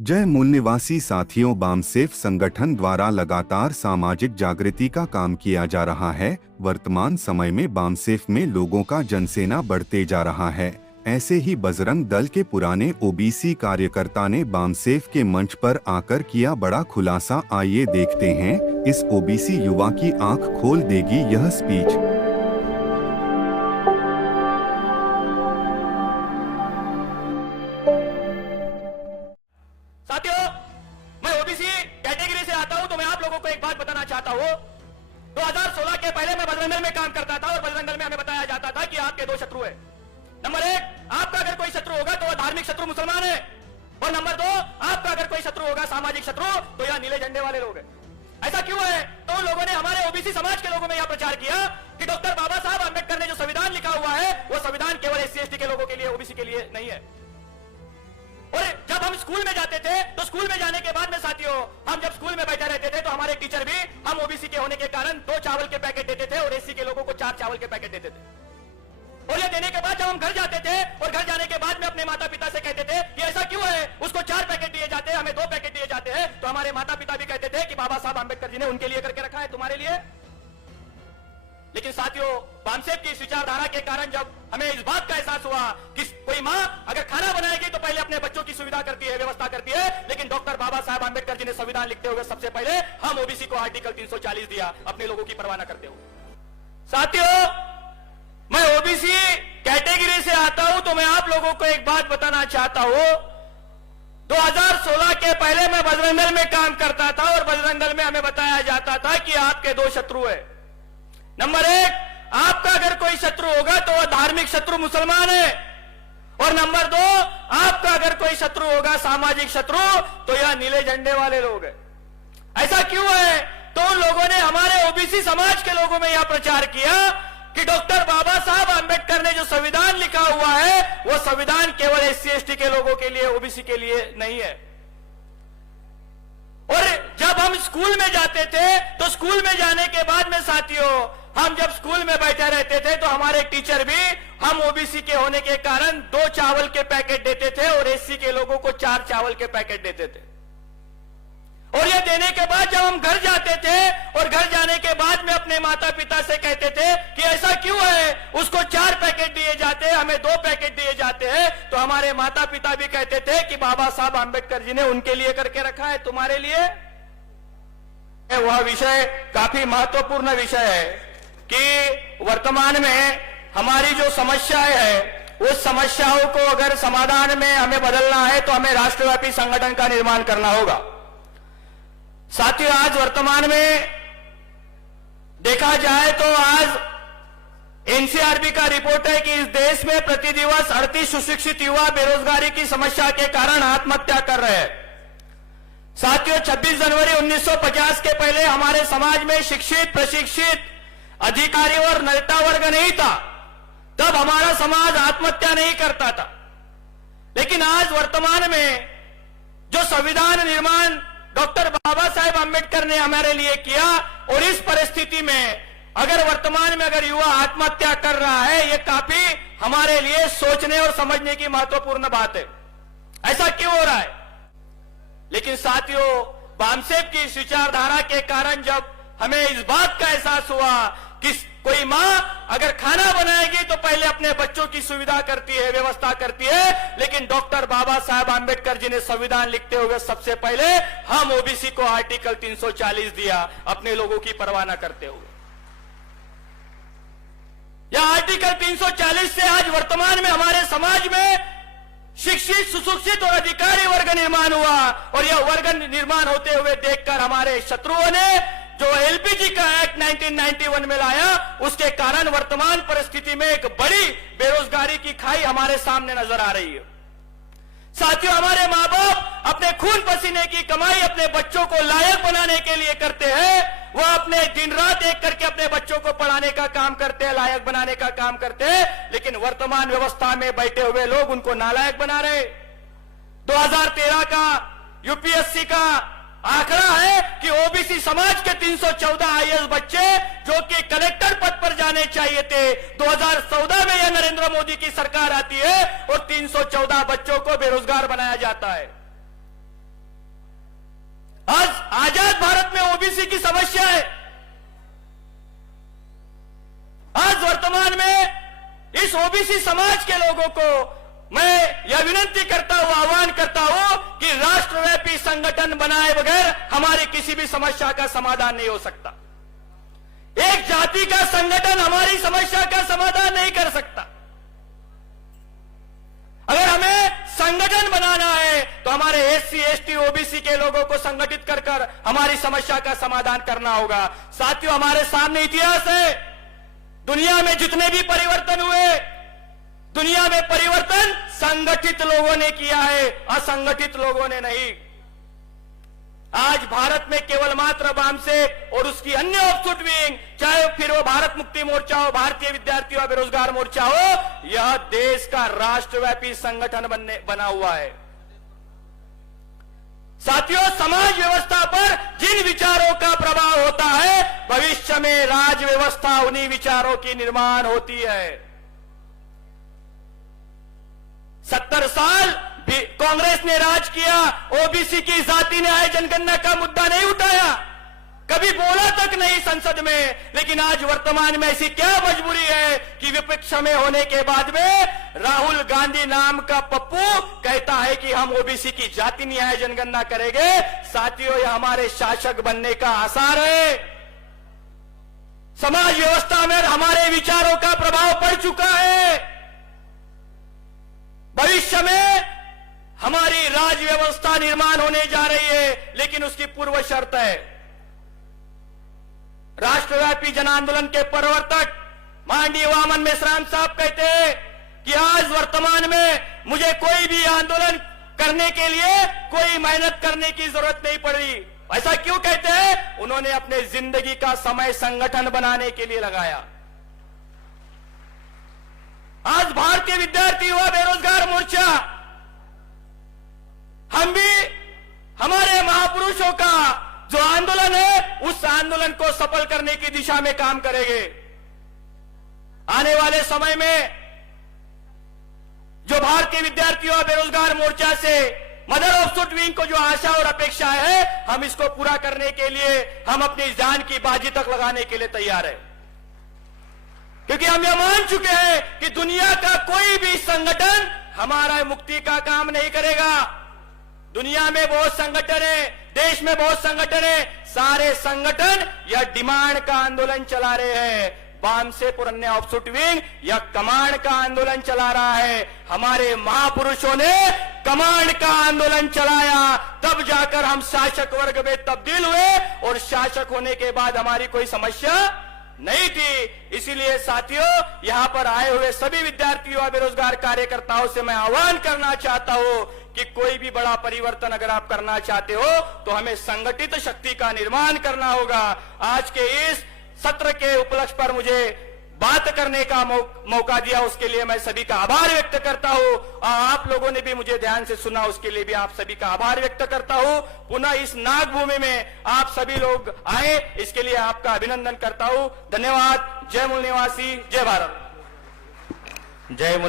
जय मूल निवासी साथियों, बामसेफ संगठन द्वारा लगातार सामाजिक जागृति का काम किया जा रहा है। वर्तमान समय में बामसेफ में लोगों का जनसेना बढ़ते जा रहा है। ऐसे ही बजरंग दल के पुराने ओबीसी कार्यकर्ता ने बामसेफ के मंच पर आकर किया बड़ा खुलासा। आइए देखते हैं इस ओबीसी युवा की आंख खोल देगी यह स्पीच। साथियों, मैं ओबीसी कैटेगरी से आता हूं तो मैं आप लोगों को एक बात बताना चाहता हूं। 2016 के पहले मैं बजरंग दल में काम करता था और बजरंग दल में हमें बताया जाता था कि आपके दो शत्रु है। नंबर एक, आपका अगर कोई शत्रु होगा तो वह धार्मिक शत्रु मुसलमान है, और नंबर दो, आपका अगर कोई शत्रु होगा सामाजिक शत्रु तो यह नीले झंडे वाले लोग हैं। ऐसा क्यों है? तो उन लोगों ने हमारे ओबीसी समाज के लोगों में यह प्रचार किया कि डॉक्टर बाबा साहब आंबेडकर ने जो संविधान लिखा हुआ है वो संविधान केवल SC/ST के लोगों के लिए, ओबीसी के लिए नहीं है। और जब हम स्कूल में जाते थे तो स्कूल में जाने के बाद में साथियों, हम जब स्कूल में बैठे रहते थे तो हमारे टीचर भी हम ओबीसी के होने के कारण 2 चावल के पैकेट देते थे और SC के लोगों को 4 चावल के पैकेट देते थे। और ये देने के बाद जब हम घर जाते थे और घर जाने के बाद में अपने माता पिता से कहते थे कि ऐसा क्यों है, उसको 4 पैकेट दिए जाते हैं, हमें 2 पैकेट दिए जाते हैं, तो हमारे माता पिता भी कहते थे कि बाबा साहब आंबेडकर जी ने उनके लिए करके रखा है, तुम्हारे लिए। लेकिन साथियों, बामसेफ की इस विचारधारा के कारण जब हमें इस बात का एहसास हुआ कि कोई मां अगर खाना बनाएगी तो पहले अपने बच्चों की सुविधा करती है, व्यवस्था करती है, लेकिन डॉक्टर बाबा साहब आंबेडकर जी ने संविधान लिखते हुए सबसे पहले हम ओबीसी को आर्टिकल 340 दिया, अपने लोगों की परवाह न करते हुए। साथियों, मैं ओबीसी कैटेगरी से आता हूं तो मैं आप लोगों को एक बात बताना चाहता हूं। 2016 के पहले मैं बजरंग दल में काम करता था और बजरंग दल में हमें बताया जाता था कि आपके 2 शत्रु है। नंबर एक, आपका अगर कोई शत्रु होगा तो वह धार्मिक शत्रु मुसलमान है, और नंबर 2, आपका अगर कोई शत्रु होगा सामाजिक शत्रु तो यह नीले झंडे वाले लोग हैं। ऐसा क्यों है? तो उन लोगों ने हमारे ओबीसी समाज के लोगों में यह प्रचार किया कि डॉक्टर बाबा साहब आंबेडकर ने जो संविधान लिखा हुआ है वो संविधान केवल SC/ST के लोगों के लिए, ओबीसी के लिए नहीं है। और जब हम स्कूल में जाते थे तो स्कूल में जाने के बाद में साथियों, हम जब स्कूल में बैठे रहते थे तो हमारे टीचर भी हम ओबीसी के होने के कारण 2 चावल के पैकेट देते थे और SC के लोगों को 4 चावल के पैकेट देते थे। और ये देने के बाद जब हम घर जाते थे और घर जाने के बाद में अपने माता पिता से कहते थे कि ऐसा क्यों है, उसको 4 पैकेट दिए जाते हैं, हमें 2 पैकेट दिए जाते हैं, तो हमारे माता पिता भी कहते थे कि बाबा साहब आंबेडकर जी ने उनके लिए करके रखा है, तुम्हारे लिए। वह विषय काफी महत्वपूर्ण विषय है कि वर्तमान में हमारी जो समस्याएं है उस समस्याओं को अगर समाधान में हमें बदलना है तो हमें राष्ट्रव्यापी संगठन का निर्माण करना होगा। साथियों, आज वर्तमान में देखा जाए तो आज NCRB का रिपोर्ट है कि इस देश में प्रति दिवस 38 सुशिक्षित युवा बेरोजगारी की समस्या के कारण आत्महत्या कर रहे हैं। साथियों, 26 जनवरी 1950 के पहले हमारे समाज में शिक्षित, प्रशिक्षित अधिकारी और नेता वर्ग नहीं था, तब हमारा समाज आत्महत्या नहीं करता था। लेकिन आज वर्तमान में जो संविधान निर्माण डॉक्टर बाबा साहेब आंबेडकर ने हमारे लिए किया, और इस परिस्थिति में अगर वर्तमान में अगर युवा आत्महत्या कर रहा है, यह काफी हमारे लिए सोचने और समझने की महत्वपूर्ण बात है। ऐसा क्यों हो रहा है? लेकिन साथियों, बामसेफ की इस विचारधारा के कारण जब हमें इस बात का एहसास हुआ कि कोई मां अगर खाना बनाएगी तो पहले अपने बच्चों की सुविधा करती है, व्यवस्था करती है, लेकिन डॉक्टर बाबा साहब आंबेडकर जी ने संविधान लिखते हुए सबसे पहले हम ओबीसी को आर्टिकल 340 दिया, अपने लोगों की परवाह न करते हुए। यह आर्टिकल 340 से आज वर्तमान में हमारे समाज में शिक्षित, सुशिक्षित और अधिकारी वर्ग निर्माण हुआ, और यह वर्ग निर्माण होते हुए देखकर हमारे शत्रुओं ने जो LPG का एक्ट 1991 में लाया, उसके कारण वर्तमान परिस्थिति में एक बड़ी बेरोजगारी की खाई हमारे सामने नजर आ रही है। साथियों, हमारे माँ बाप अपने खून पसीने की कमाई अपने बच्चों को लायक बनाने के लिए करते हैं। वह अपने दिन रात एक करके अपने बच्चों को पढ़ाने का काम करते हैं, लायक बनाने का काम करते हैं, लेकिन वर्तमान व्यवस्था में बैठे हुए लोग उनको नालायक बना रहे। 2013 का UPSC का आंकड़ा है कि ओबीसी समाज के 314 IAS बच्चे जो कि कलेक्टर पद पर जाने चाहिए थे, 2014 में यह नरेंद्र मोदी की सरकार आती है और 314 बच्चों को बेरोजगार बनाया जाता है। आज आजाद भारत में ओबीसी की समस्या है। आज वर्तमान में इस ओबीसी समाज के लोगों को मैं यह विनती करता हूं, आह्वान करता हूं कि राष्ट्रव्यापी संगठन बनाए बगैर हमारी किसी भी समस्या का समाधान नहीं हो सकता। एक जाति का संगठन हमारी समस्या का समाधान नहीं कर सकता। अगर हमें संगठन बनाना है तो हमारे एससी, एसटी, ओबीसी के लोगों को संगठित कर कर हमारी समस्या का समाधान करना होगा। साथियों, हमारे सामने इतिहास है। दुनिया में जितने भी परिवर्तन हुए, दुनिया में परिवर्तन संगठित लोगों ने किया है, असंगठित लोगों ने नहीं। आज भारत में केवल मात्र वामसेफ और उसकी अन्य ऑफशूट विंग, चाहे फिर वो भारत मुक्ति मोर्चा हो, भारतीय विद्यार्थी व बेरोजगार मोर्चा हो, यह देश का राष्ट्रव्यापी संगठन बना हुआ है। साथियों, समाज व्यवस्था पर जिन विचारों का प्रभाव होता है, भविष्य में राज व्यवस्था उन्हीं विचारों की निर्माण होती है। 70 साल कांग्रेस ने राज किया, ओबीसी की जाति न्याय जनगणना का मुद्दा नहीं उठाया, कभी बोला तक नहीं संसद में। लेकिन आज वर्तमान में ऐसी क्या मजबूरी है कि विपक्ष में होने के बाद में राहुल गांधी नाम का पप्पू कहता है कि हम ओबीसी की जाति न्याय जनगणना करेंगे। साथियों, यह हमारे शासक बनने का आसार है। समाज व्यवस्था में हमारे विचारों का प्रभाव पड़ चुका है। भविष्य में हमारी राज व्यवस्था निर्माण होने जा रही है, लेकिन उसकी पूर्व शर्त है, राष्ट्रव्यापी जन आंदोलन के प्रवर्तक माननीय वामन मेश्राम साहब कहते हैं कि आज वर्तमान में मुझे कोई भी आंदोलन करने के लिए कोई मेहनत करने की जरूरत नहीं पड़ी। ऐसा क्यों कहते हैं? उन्होंने अपने जिंदगी का समय संगठन बनाने के लिए लगाया। आज भारतीय विद्यार्थी युवा बेरोजगार मोर्चा, हम भी हमारे महापुरुषों का जो आंदोलन है, उस आंदोलन को सफल करने की दिशा में काम करेंगे। आने वाले समय में जो भारतीय विद्यार्थी युवा बेरोजगार मोर्चा से मदर ऑफशूट विंग को जो आशा और अपेक्षा है, हम इसको पूरा करने के लिए हम अपनी जान की बाजी तक लगाने के लिए तैयार है। क्योंकि हम यह मान चुके हैं कि दुनिया का कोई भी संगठन हमारा मुक्ति का काम नहीं करेगा। दुनिया में बहुत संगठन है, देश में बहुत संगठन है, सारे संगठन यह डिमांड का आंदोलन चला रहे हैं। वामसेफ और अन्य ऑफशूट विंग यह कमांड का आंदोलन चला रहा है। हमारे महापुरुषों ने कमांड का आंदोलन चलाया, तब जाकर हम शासक वर्ग में तब्दील हुए, और शासक होने के बाद हमारी कोई समस्या नहीं थी। इसीलिए साथियों, यहां पर आए हुए सभी विद्यार्थी व बेरोजगार कार्यकर्ताओं से मैं आह्वान करना चाहता हूं कि कोई भी बड़ा परिवर्तन अगर आप करना चाहते हो तो हमें संगठित शक्ति का निर्माण करना होगा। आज के इस सत्र के उपलक्ष्य पर मुझे बात करने का मौका दिया, उसके लिए मैं सभी का आभार व्यक्त करता हूं। आप लोगों ने भी मुझे ध्यान से सुना, उसके लिए भी आप सभी का आभार व्यक्त करता हूं। पुनः इस नागभूमि में आप सभी लोग आए, इसके लिए आपका अभिनंदन करता हूं। धन्यवाद। जय मूल निवासी, जय भारत। जय मूल